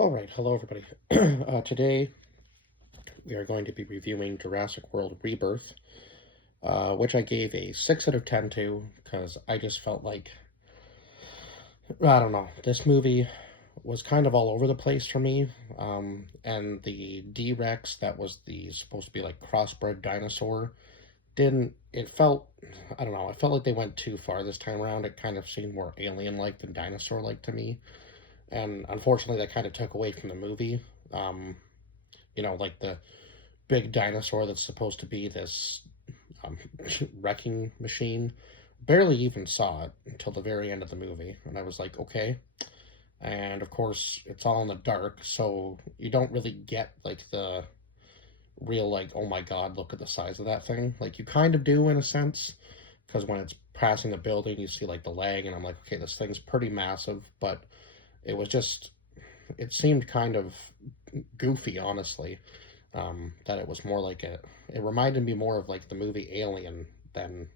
All right, hello everybody. Today we are going to be reviewing Jurassic World Rebirth, which I gave a 6 out of 10 to because I just felt like, I don't know, this movie was kind of all over the place for me. And the D-Rex that was the supposed to be like crossbred dinosaur it felt, I don't know, it felt like they went too far this time around. It kind of seemed more alien-like than dinosaur-like to me. And unfortunately, that kind of took away from the movie. Um, like the big dinosaur that's supposed to be this um, wrecking machine. Barely even saw it until the very end of the movie, and I was like, okay. And of course, it's all in the dark, so you don't really get like the real like, oh my god, look at the size of that thing. Like you kind of do in a sense, because when it's passing the building, you see like the leg, and I'm like, okay, this thing's pretty massive, but it was just, it seemed kind of goofy, honestly. That it was more like it reminded me more of like the movie Alien than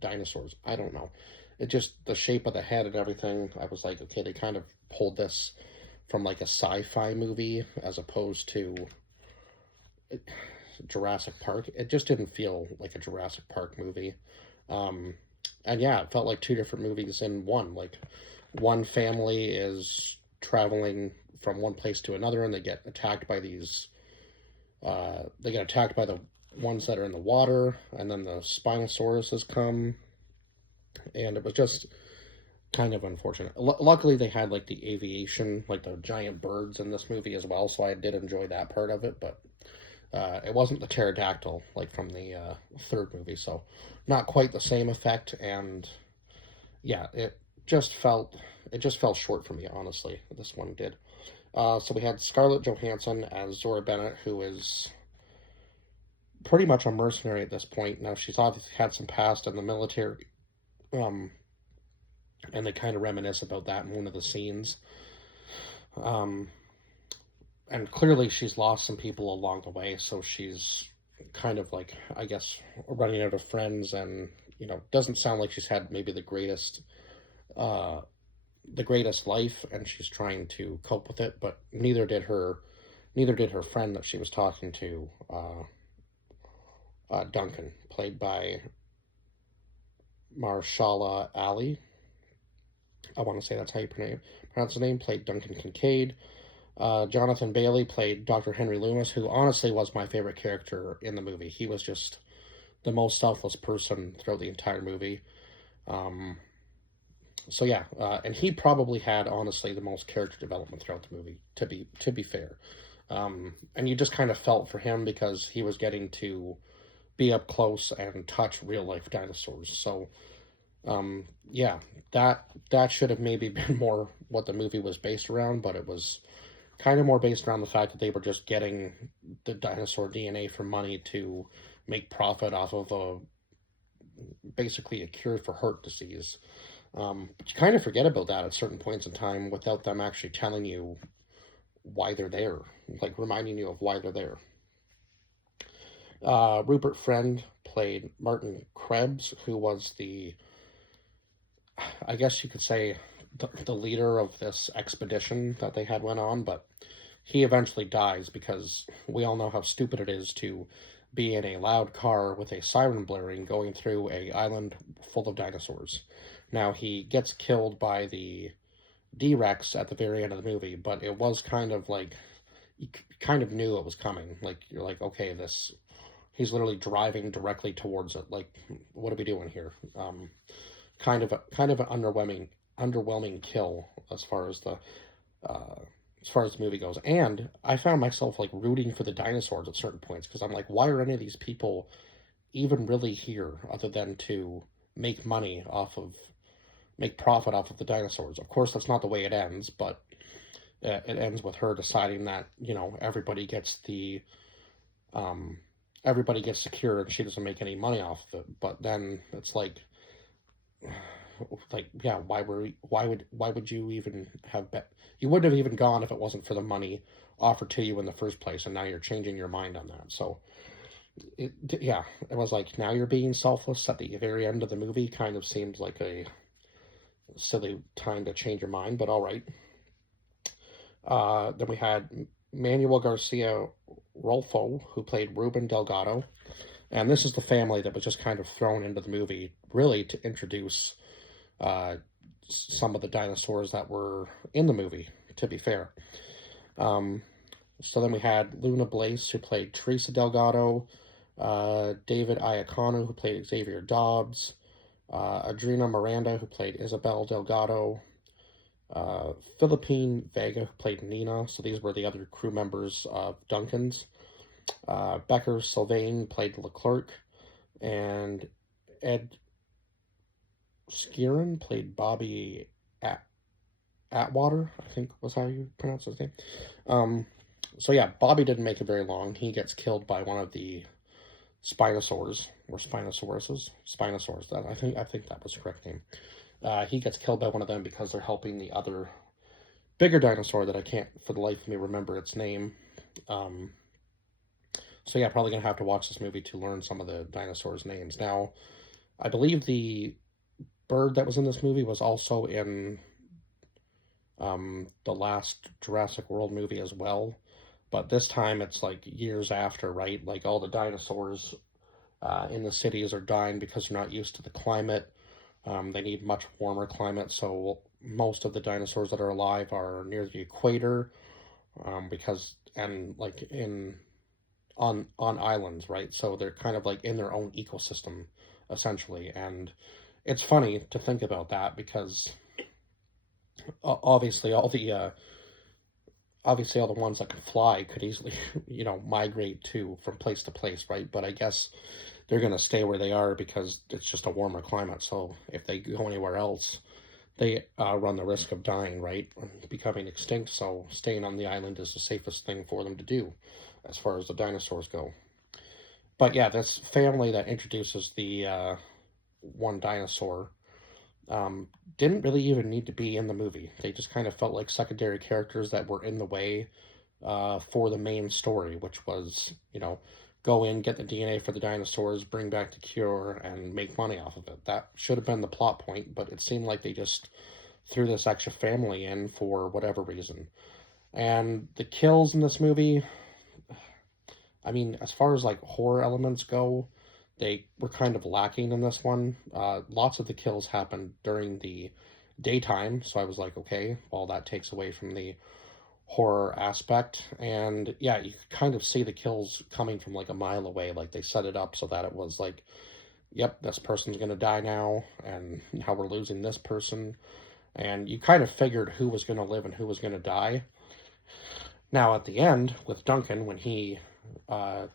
dinosaurs. I don't know. It just, the shape of the head and everything, I was like, okay, they kind of pulled this from like a sci-fi movie as opposed to Jurassic Park. It just didn't feel like a Jurassic Park movie. Um, and yeah, it felt like two different movies in one. Like one family is traveling from one place to another and they get attacked by the ones that are in the water, and then the Spinosauruses come, and it was just kind of unfortunate. Luckily, they had like the aviation, like the giant birds in this movie as well, so I did enjoy that part of it, but it wasn't the pterodactyl like from the third movie, so not quite the same effect, and yeah, just felt it just fell short for me, honestly. This one did. So we had Scarlett Johansson as Zora Bennett, who is pretty much a mercenary at this point. Now she's obviously had some past in the military, um, and they kind of reminisce about that in one of the scenes. Um, and clearly she's lost some people along the way, so she's kind of like, I guess, running out of friends, and doesn't sound like she's had maybe uh, the greatest life, and she's trying to cope with it. But neither did her friend that she was talking to. Duncan, played by Marshala Ali. I want to say that's how you pronounce his name. Played Duncan Kincaid. Jonathan Bailey played Dr. Henry Loomis, who honestly was my favorite character in the movie. He was just the most selfless person throughout the entire movie. Um, so yeah, and he probably had honestly the most character development throughout the movie. To be fair, and you just kind of felt for him because he was getting to be up close and touch real life dinosaurs. So yeah, that should have maybe been more what the movie was based around, but it was kind of more based around the fact that they were just getting the dinosaur DNA for money to make profit off of basically a cure for heart disease. But you kind of forget about that at certain points in time without them actually telling you why they're there, like reminding you of why they're there. Rupert Friend played Martin Krebs, who was I guess you could say, the leader of this expedition that they had went on, but he eventually dies because we all know how stupid it is to be in a loud car with a siren blaring going through a island full of dinosaurs. Now, he gets killed by the D-Rex at the very end of the movie, but it was kind of like, you kind of knew it was coming. Like, you're like, okay, he's literally driving directly towards it. Like, what are we doing here? Kind of an underwhelming kill uh, as far as the movie goes. And I found myself like rooting for the dinosaurs at certain points because I'm like, why are any of these people even really here other than to make profit off of the dinosaurs? Of course, that's not the way it ends, but it ends with her deciding that um, everybody gets secure and she doesn't make any money off of it. But then it's like yeah, why would you even have bet? You wouldn't have even gone if it wasn't for the money offered to you in the first place, and now you're changing your mind on that. So yeah, it was like, now you're being selfless at the very end of the movie. Kind of seems like a silly time to change your mind, but all right. Then we had Manuel Garcia Rolfo, who played Ruben Delgado. And this is the family that was just kind of thrown into the movie, really to introduce uh, some of the dinosaurs that were in the movie, to be fair. Um, so then we had Luna Blaze, who played Teresa Delgado, David Iaconu, who played Xavier Dobbs, Adrina Miranda, who played Isabel Delgado, Philippine Vega, who played Nina. So these were the other crew members of Duncan's. Becker Sylvain played Leclerc, and Ed Skiren played Bobby Atwater, I think was how you pronounce his name. Um, so yeah, Bobby didn't make it very long. He gets killed by one of the Spinosaurs or Spinosauruses. Spinosaurs. That I think that was the correct name. He gets killed by one of them because they're helping the other bigger dinosaur that I can't for the life of me remember its name. Um, so yeah, probably gonna have to watch this movie to learn some of the dinosaurs' names. Now, I believe the bird that was in this movie was also in the last Jurassic World movie as well. But this time it's like years after, right? Like all the dinosaurs in the cities are dying because they're not used to the climate. They need much warmer climate, so most of the dinosaurs that are alive are near the equator, because and like in on islands, right? So they're kind of like in their own ecosystem, essentially. And it's funny to think about that because obviously obviously all the ones that can fly could easily migrate to from place to place, right? But I guess they're going to stay where they are because it's just a warmer climate. So if they go anywhere else, they run the risk of dying, right? Becoming extinct. So staying on the island is the safest thing for them to do as far as the dinosaurs go. But yeah, this family that introduces the one dinosaur um, didn't really even need to be in the movie. They just kind of felt like secondary characters that were in the way for the main story, which was, go in, get the DNA for the dinosaurs, bring back the cure, and make money off of it. That should have been the plot point, but it seemed like they just threw this extra family in for whatever reason. And the kills in this movie, I mean, as far as like horror elements go, they were kind of lacking in this one. Lots of the kills happened during the daytime, so I was like, okay, well, that takes away from the horror aspect. And yeah, you could kind of see the kills coming from like a mile away. Like they set it up so that it was like, yep, this person's gonna die now, and now we're losing this person. And you kind of figured who was gonna live and who was gonna die. Now at the end, with Duncan, when he uh,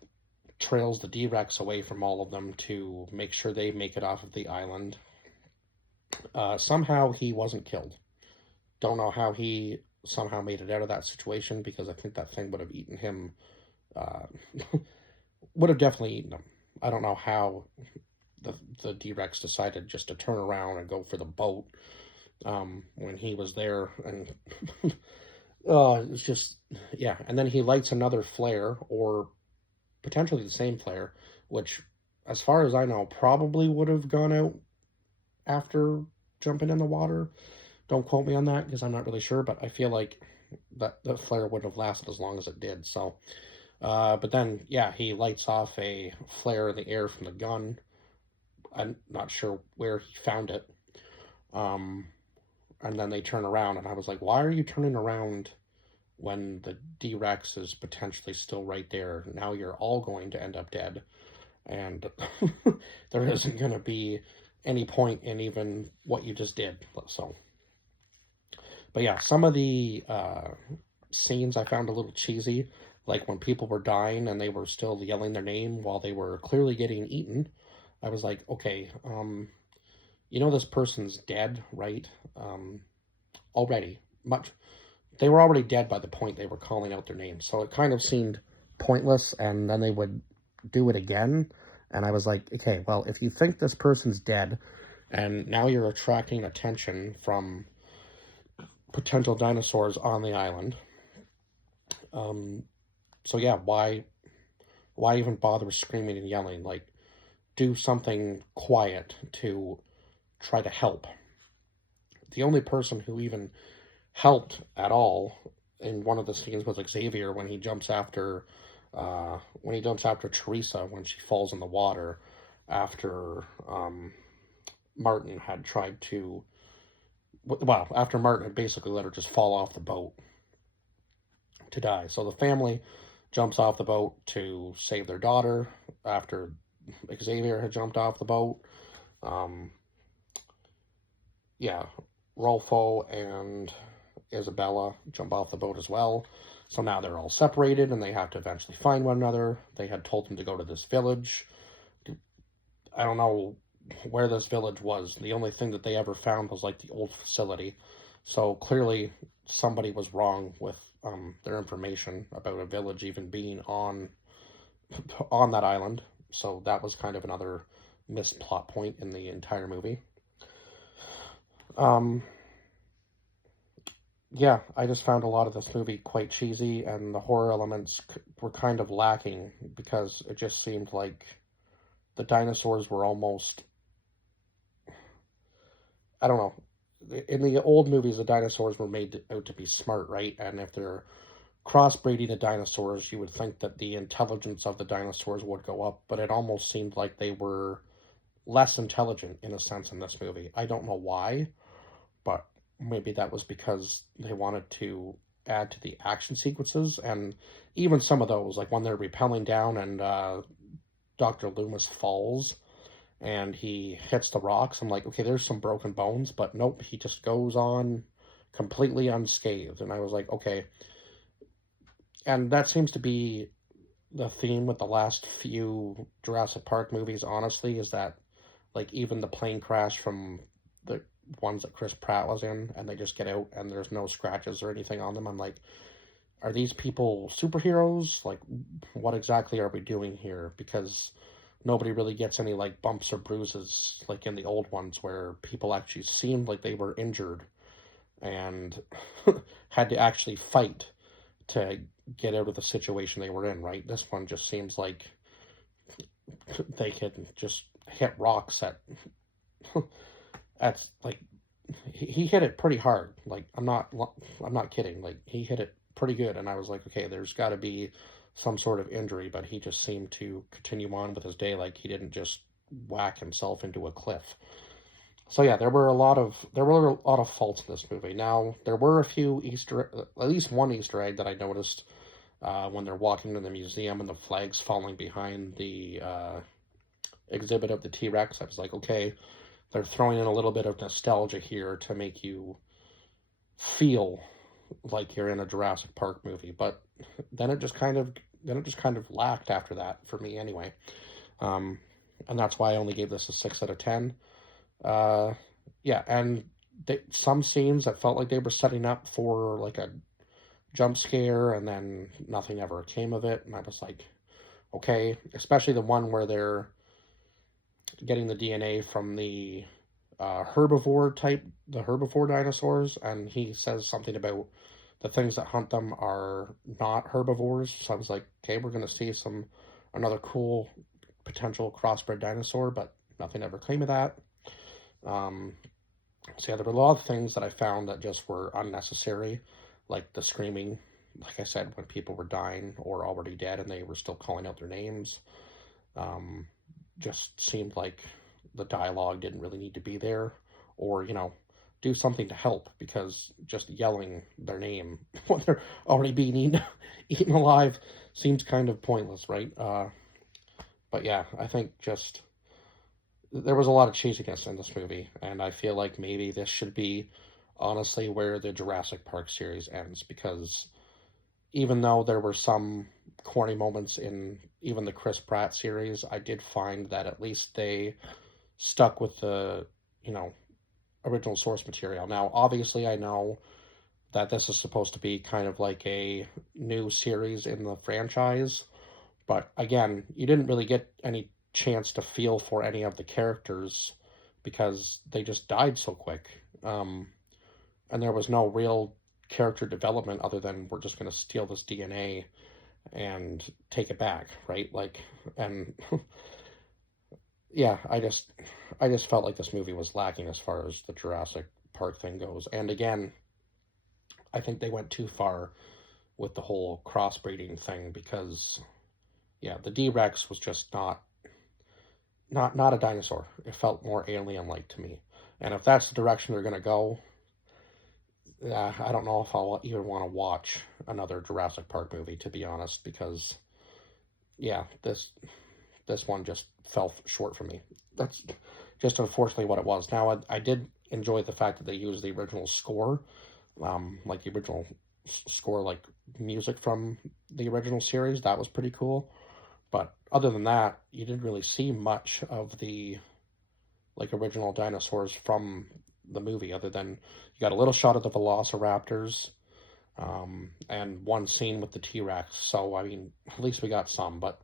trails the D-Rex away from all of them to make sure they make it off of the island, somehow he wasn't killed. Don't know how he somehow made it out of that situation because I think that thing would have eaten him. Uh, would have definitely eaten him. I don't know how the D-Rex decided just to turn around and go for the boat when he was there, and it's just yeah. And then he lights another flare, or potentially the same flare, which, as far as I know, probably would have gone out after jumping in the water. Don't quote me on that because I'm not really sure, but I feel like that the flare would have lasted as long as it did. So, but then yeah, he lights off a flare in the air from the gun. I'm not sure where he found it. Um, and then they turn around, and I was like, why are you turning around when the D-Rex is potentially still right there? Now you're all going to end up dead, and there isn't going to be any point in even what you just did. So, but yeah, some of the scenes I found a little cheesy, like when people were dying and they were still yelling their name while they were clearly getting eaten. I was like, okay, this person's dead, right? Already, much they were already dead by the point they were calling out their names. So it kind of seemed pointless, and then they would do it again. And I was like, okay, well, if you think this person's dead, and now you're attracting attention from potential dinosaurs on the island, so yeah, why even bother screaming and yelling? Like, do something quiet to try to help. The only person who even helped at all in one of the scenes with Xavier when he jumps after Teresa when she falls in the water after Martin had tried to after Martin had basically let her just fall off the boat to die. So the family jumps off the boat to save their daughter after Xavier had jumped off the boat. Um, yeah, Rolfo and Isabella jump off the boat as well. So now they're all separated and they have to eventually find one another. They had told them to go to this village. I don't know where this village was. The only thing that they ever found was like the old facility. So clearly somebody was wrong with their information about a village even being on that island. So that was kind of another missed plot point in the entire movie. Um, yeah, I just found a lot of this movie quite cheesy, and the horror elements were kind of lacking because it just seemed like the dinosaurs were almost, I don't know. In the old movies, the dinosaurs were made out to be smart, right? And if they're crossbreeding the dinosaurs, you would think that the intelligence of the dinosaurs would go up, but it almost seemed like they were less intelligent in a sense in this movie. I don't know why, but maybe that was because they wanted to add to the action sequences, and even some of those, like when they're rappelling down and Dr. Loomis falls and he hits the rocks, I'm like, okay, there's some broken bones, but nope, he just goes on completely unscathed. And I was like, okay. And that seems to be the theme with the last few Jurassic Park movies, honestly, is that like even the plane crash from the ones that Chris Pratt was in, and they just get out and there's no scratches or anything on them. I'm like, are these people superheroes? Like, what exactly are we doing here? Because nobody really gets any like bumps or bruises like in the old ones where people actually seemed like they were injured and had to actually fight to get out of the situation they were in, right? This one just seems like they could just hit rocks at like he hit it pretty hard. Like I'm not kidding. Like he hit it pretty good, and I was like, okay, there's got to be some sort of injury, but he just seemed to continue on with his day. Like he didn't just whack himself into a cliff. So yeah, there were a lot of faults in this movie. Now there were a few at least one Easter egg that I noticed when they're walking to the museum and the flag's falling behind the exhibit of the T Rex. I was like, okay, they're throwing in a little bit of nostalgia here to make you feel like you're in a Jurassic Park movie. But then it just kind of lacked after that for me anyway. Um, and that's why I only gave this a 6 out of 10. Uh, yeah, and some scenes that felt like they were setting up for like a jump scare, and then nothing ever came of it. And I was like, okay, especially the one where they're getting the DNA from the the herbivore dinosaurs, and he says something about the things that hunt them are not herbivores. So I was like, okay, we're gonna see another cool potential crossbred dinosaur, but nothing ever came of that. Um, so yeah, there were a lot of things that I found that just were unnecessary, like the screaming, like I said, when people were dying or already dead and they were still calling out their names. Um, just seemed like the dialogue didn't really need to be there, or do something to help, because just yelling their name when they're already being eaten alive seems kind of pointless, right? But yeah, I think just there was a lot of cheesiness in this movie, and I feel like maybe this should be honestly where the Jurassic Park series ends, because even though there were some corny moments in even the Chris Pratt series, I did find that at least they stuck with the, you know, original source material. Now, obviously, I know that this is supposed to be kind of like a new series in the franchise, but again, you didn't really get any chance to feel for any of the characters because they just died so quick. And there was no real character development other than we're just going to steal this DNA and take it back, right? Like, and yeah, I just felt like this movie was lacking as far as the Jurassic Park thing goes. And again, I think they went too far with the whole crossbreeding thing because, yeah, the D-Rex was just not a dinosaur. It felt more alien-like to me. And if that's the direction they're gonna go, I don't know if I'll even want to watch another Jurassic Park movie, to be honest, because yeah, this one just fell short for me. That's just unfortunately what it was. Now I did enjoy the fact that they used the original score, like the original score, like music from the original series. That was pretty cool. But other than that, you didn't really see much of the like original dinosaurs from the movie, other than you got a little shot of the Velociraptors, and one scene with the T-Rex. So I mean, at least we got some, but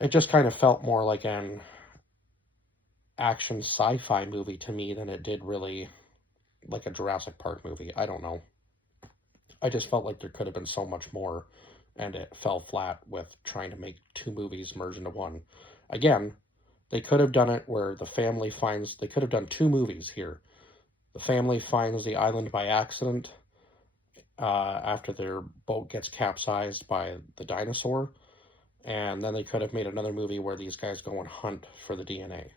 it just kind of felt more like an action sci-fi movie to me than it did really like a Jurassic Park movie. I don't know. I just felt like there could have been so much more, and it fell flat with trying to make two movies merge into one. Again, they could have done it where the family finds, they could have done two movies here. The family finds the island by accident after their boat gets capsized by the dinosaur, and then they could have made another movie where these guys go and hunt for the DNA.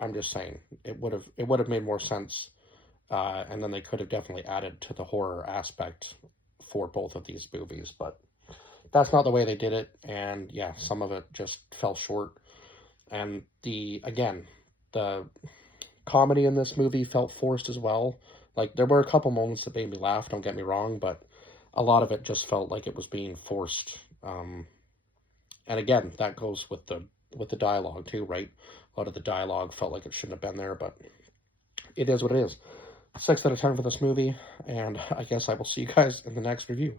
I'm just saying it would have made more sense, and then they could have definitely added to the horror aspect for both of these movies, but that's not the way they did it, and yeah, some of it just fell short. And the comedy in this movie felt forced as well. Like there were a couple moments that made me laugh, don't get me wrong, but a lot of it just felt like it was being forced. And again, that goes with the dialogue too, right? A lot of the dialogue felt like it shouldn't have been there, but it is what it is. 6 out of 10 for this movie, and I guess I will see you guys in the next review.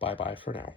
Bye bye for now.